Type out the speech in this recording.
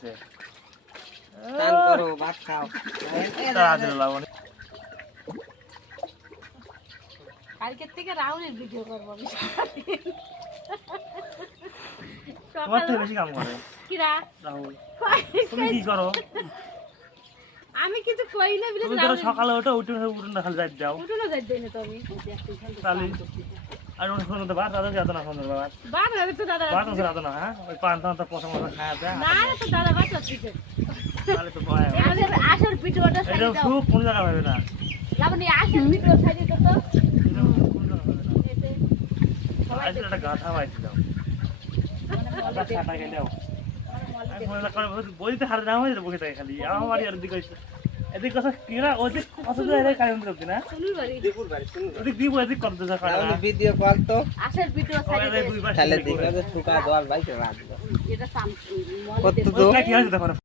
দিছে টান করো ভাত খাও কালকে থেকে রাহুলের ভিডিও করবো আমি তোমার থেকে বেশি কাম করে কিরা রাহুল তুমি কি করো আমি কিছু কই না বিলে তুমি ধরো সকালে ওঠো উঠে উঠে খালি যাই যাও উঠো না যাই দেই না তো আমি তাহলে আর ওর ফোন তো বাদ দাদা যাতো না ফোন বাবা বাদ হবে তো দাদা বাদ আছে দাদা না হ্যাঁ ওই পান টান তো পছন্দ করে খায় দেয় না না তো দাদা বাদ হচ্ছে তাহলে তো ভয় আমাদের আসল ভিডিওটা ছাড়ি এটা দাও সুখ কোন জায়গা হবে না লাবণী আসল ভিডিও ছাড়ি দাও তো এটা কোন জায়গা হবে না এতে আজ একটা গাথা বাইতে দাও আদা ছাটা গেলে দাও আমি মনে করে বইতে হার না হয় বসে থাকে খালি আমার আর দিকে এদিক কথা কি না ওদিক কত দূরে কারেন্ট করতে না শুনুই বাড়ি দীপুর বাড়ি শুনো ওদিক দিব এদিক কত দূরে কারেন্ট রাহুল ভিডিও কল তো আসল ভিডিও ছাড়ি ওই দুই পাশে তাহলে দেখো যে ঠুকা দোয়াল ভাই রাখবো এটা সাম কত ওই কি হয়েছে দেখো